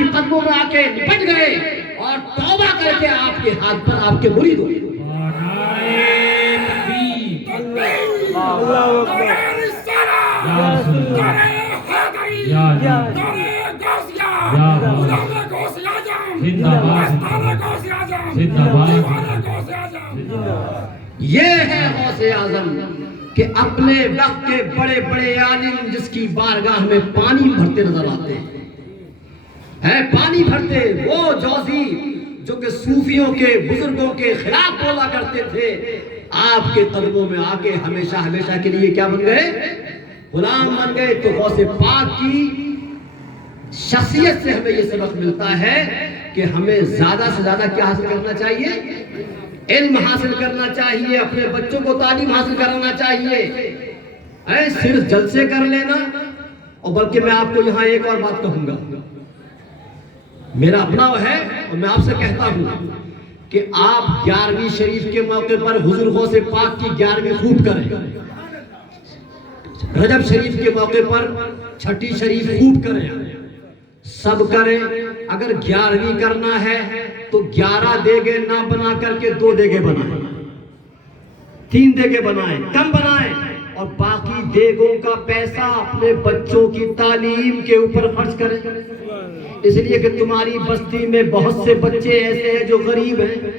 کے قدموں میں آ کے لپٹ گئے اور توبہ کر کے آپ کے ہاتھ پر آپ کے مرید ہوئے. یہ ہے غوث اعظم کہ اپنے وقت کے بڑے بڑے عالم جس کی بارگاہ میں پانی بھرتے نظر آتے ہیں پانی بھرتے. وہ جوزی جو کہ صوفیوں کے بزرگوں کے خلاف بولا کرتے تھے, آپ کے قدموں میں آ کے ہمیشہ ہمیشہ کے لیے کیا بن گئے؟ غلام بن گئے. تو غوث پاک کی شخصیت سے ہمیں یہ سبق ملتا ہے کہ ہمیں زیادہ سے زیادہ کیا حاصل کرنا چاہیے؟ علم حاصل کرنا چاہیے, اپنے بچوں کو تعلیم حاصل کرنا چاہیے. صرف جلسے کر لینا. اور بلکہ میں آپ کو یہاں ایک اور بات کہوں گا, میرا اپنا ہے اور میں آپ سے کہتا ہوں کہ آپ 11ویں شریف کے موقع پر حضور غوث پاک کی 11ویں خوب کریں, رجب شریف کے موقع پر چھٹی شریف خوب کریں, سب کریں. اگر 11ویں کرنا ہے تو 11 دیگے نہ بنا کر کے 2 دیگے بنائیں, 3 دیگے بنائیں, کم بنائیں, اور باقی دیگوں کا پیسہ اپنے بچوں کی تعلیم کے اوپر خرچ کریں. اس لیے کہ تمہاری بستی میں بہت سے بچے ایسے ہیں جو غریب ہیں,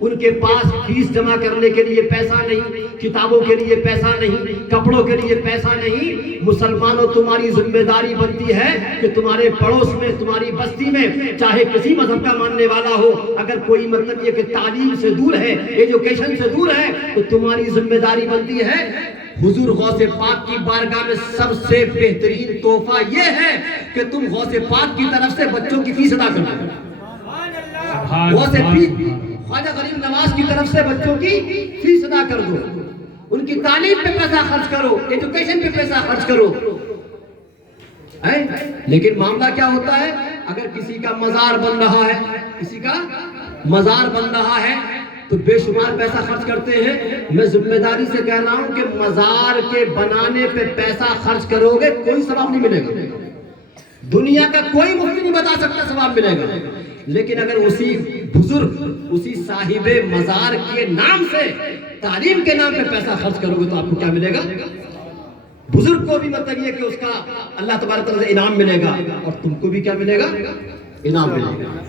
ان کے پاس فیس جمع کرنے کے لیے پیسہ نہیں, کتابوں کے لیے پیسہ نہیں, کپڑوں کے لیے پیسہ نہیں. مسلمانوں, تمہاری ذمہ داری بنتی ہے کہ تمہارے پڑوس میں, تمہاری بستی میں, چاہے کسی مذہب کا ماننے والا ہو, اگر کوئی مطلب یہ کہ تعلیم سے دور ہے, ایجوکیشن سے دور ہے, تو تمہاری ذمہ داری بنتی ہے. حضور غوث پاک کی بارگاہ میں سب سے بہترین تحفہ یہ ہے کہ تم غوث پاک کی طرف سے بچوں کی فیس ادا کرو. خواجہ غریب نواز کی طرف سے بچوں کی فیس ادا کر دو, ان کی تعلیم پہ پیسہ خرچ کرو, ایجوکیشن پہ پیسہ خرچ کرو. لیکن معاملہ کیا ہوتا ہے؟ اگر کسی کا مزار بن رہا ہے, کسی کا مزار بن رہا ہے تو بے شمار پیسہ خرچ کرتے ہیں. میں ذمہ داری سے کہہ رہا ہوں کہ مزار کے بنانے پہ پیسہ خرچ کرو گے کوئی ثواب نہیں ملے گا, دنیا کا کوئی مفتی نہیں بتا سکتا ثواب ملے گا. لیکن اگر اسی بزرگ, اسی صاحب مزار کے نام سے, تعلیم کے نام پہ پیسہ خرچ کرو گے تو آپ کو کیا ملے گا؟ بزرگ کو بھی مطلب یہ کہ اس کا اللہ تبارک تعالیٰ سے انعام ملے گا, اور تم کو بھی کیا ملے گا؟ انعام ملے گا.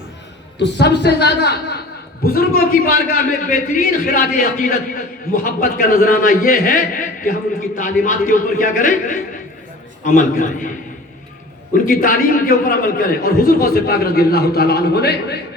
تو سب سے زیادہ بزرگوں کی بارگاہ میں بہترین خراج عقیدت, محبت کا نذرانہ یہ ہے کہ ہم ان کی تعلیمات کے اوپر کیا کریں؟ عمل کریں, ان کی تعلیم کے اوپر عمل کریں. اور حضور غوث پاک رضی اللہ تعالیٰ عنہ نے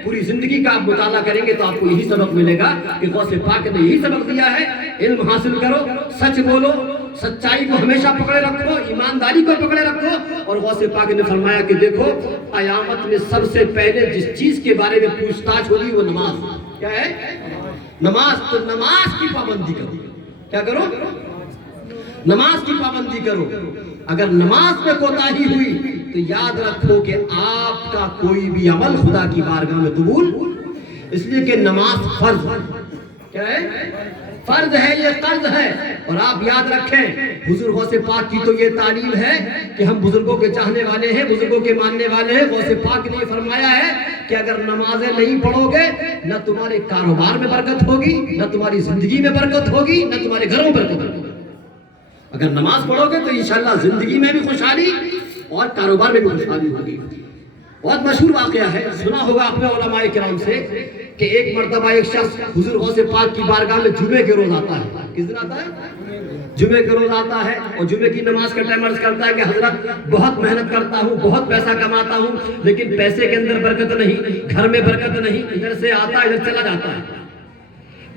پوری زندگی کا آپ مطالعہ کریں گے تو آپ کو یہی سبق ملے گا کہ غوث پاک نے یہی سبق دیا ہے, علم حاصل کرو, سچ بولو, سچائی کو ہمیشہ پکڑے رکھو, ایمانداری کو پکڑے رکھو. اور غوث پاک نے فرمایا کہ دیکھو, قیامت میں سب سے پہلے جس چیز کے بارے میں پوچھ تاچھ ہوگی وہ نماز. کیا ہے؟ نماز. تو نماز کی پابندی کرو. کیا کرو؟ نماز کی پابندی کرو. اگر نماز میں کوتاہی ہوئی تو یاد رکھو کہ آپ کا کوئی بھی عمل خدا کی بارگاہ میں قبول, اس لیے کہ نماز فرض ہے. کیا ہے؟ فرض ہے, یہ قرض ہے. اور آپ یاد رکھیں, حضور غوث پاک کی تو یہ تعلیم ہے کہ ہم بزرگوں کے چاہنے والے ہیں, بزرگوں کے ماننے والے ہیں. غوث پاک نے یہ فرمایا ہے کہ اگر نمازیں نہیں پڑھو گے نہ تمہارے کاروبار میں برکت ہوگی, نہ تمہاری زندگی میں برکت ہوگی, نہ تمہارے گھروں میں برکت ہوگی. اگر نماز پڑھو گے تو انشاءاللہ زندگی میں بھی خوشحالی اور کاروبار میں بھی خوشحالی ہوگی. بہت مشہور واقعہ ہے, سنا ہوگا آپ نے علماء کرام سے کہ ایک مرتبہ ایک شخص حضور غوث پاک کی بارگاہ میں جمعے کے روز آتا ہے. کس دن آتا ہے؟ جمعے کے روز آتا ہے, اور جمعے کی نماز کا ٹائم عرض کرتا ہے کہ حضرت بہت محنت کرتا ہوں, بہت پیسہ کماتا ہوں, لیکن پیسے کے اندر برکت نہیں, گھر میں برکت نہیں, ادھر سے آتا ہے ادھر چلا جاتا ہے.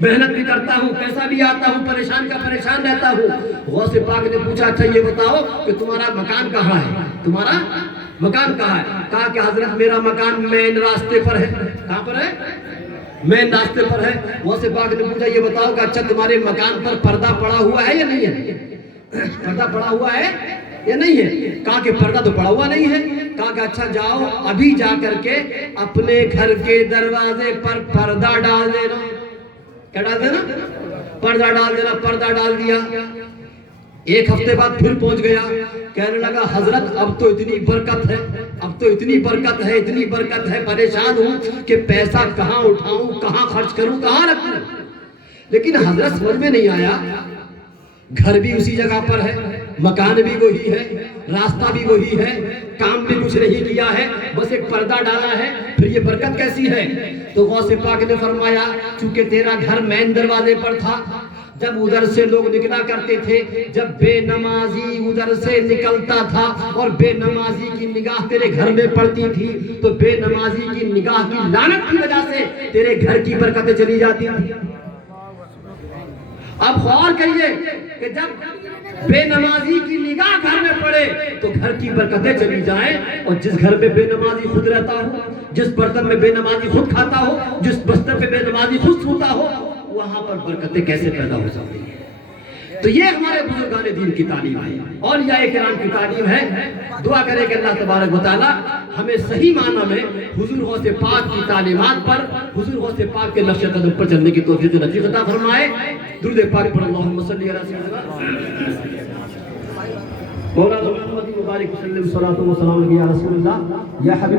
محنت بھی کرتا ہوں, پیسہ بھی آتا ہوں, پریشان کا پریشان رہتا ہوں. غوث پاک نے پوچھا اچھا یہ بتاؤ کہ تمہارا مکان کہاں ہے, تمہارا مکان کہاں ہے؟ کہا کہ حضرت میرا مکان مین راستے پر ہے. کہاں پر ہے؟ مین راستے پر ہے. غوث پاک نے پوچھا یہ بتاؤ کہ اچھا تمہارے مکان پر پردہ پڑا ہوا ہے یا نہیں ہے؟ پردہ پڑا ہوا ہے یا نہیں ہے؟ کہا کہ پردہ تو پڑا ہوا نہیں ہے. کہا کہ اچھا جاؤ ابھی جا کر کے اپنے گھر کے دروازے پر پردہ ڈال دینا. کیا ڈال دینا؟ پردہ ڈال دینا. پردہ ڈال دیا. ایک ہفتے بعد پھر پہنچ گیا، کہنے لگا حضرت اب تو اتنی برکت ہے، اب تو اتنی برکت ہے، اتنی برکت ہے، پریشان ہوں کہ پیسہ کہاں اٹھاؤں، کہاں خرچ کروں، کہاں رکھوں۔ لیکن حضرت سمجھ میں نہیں آیا، گھر بھی اسی جگہ پر ہے، مکان بھی وہی ہے، راستہ بھی وہی ہے، کام بھی کچھ نہیں کیا ہے، بس ایک پردہ ڈالا ہے، پھر یہ برکت کیسی ہے؟ تو غوث پاک نے فرمایا چونکہ تیرا گھر مین دروازے پر تھا، جب ادھر سے لوگ نکلا کرتے تھے، جب بے نمازی ادھر سے نکلتا تھا اور بے نمازی کی نگاہ تیرے گھر میں پڑتی تھی تو بے نمازی کی نگاہ کی لعنت کی وجہ سے تیرے گھر کی برکتیں چلی جاتی تھی۔ اب غور کریے کہ جب بے نمازی کی نگاہ گھر میں پڑے تو گھر کی برکتیں چلی جائیں، اور جس گھر میں بے نمازی خود رہتا ہو، جس برتن میں بے نمازی خود کھاتا ہو، جس بستر پہ بے نمازی خود سوتا ہو، وہاں پر برکتیں کیسے پیدا ہو سکتی ہیں؟ تو یہ ہمارے بزرگان دین کی تعلیم ہے، اور یہ کرام کی تعلیم ہے۔ دعا کریں کہ اللہ تبارک و تعالی ہمیں صحیح معنی میں حضور غوث پاک کی تعلیمات پر، حضور غوث پاک کے نقش قدم پر چلنے کی توفیق نصیب عطا فرمائے۔ درود پاک پر اللہم صلی علی سیدنا مولانا محمد مبارک وسلم صلاۃ و سلام علی رسول اللہ۔ یا حبیب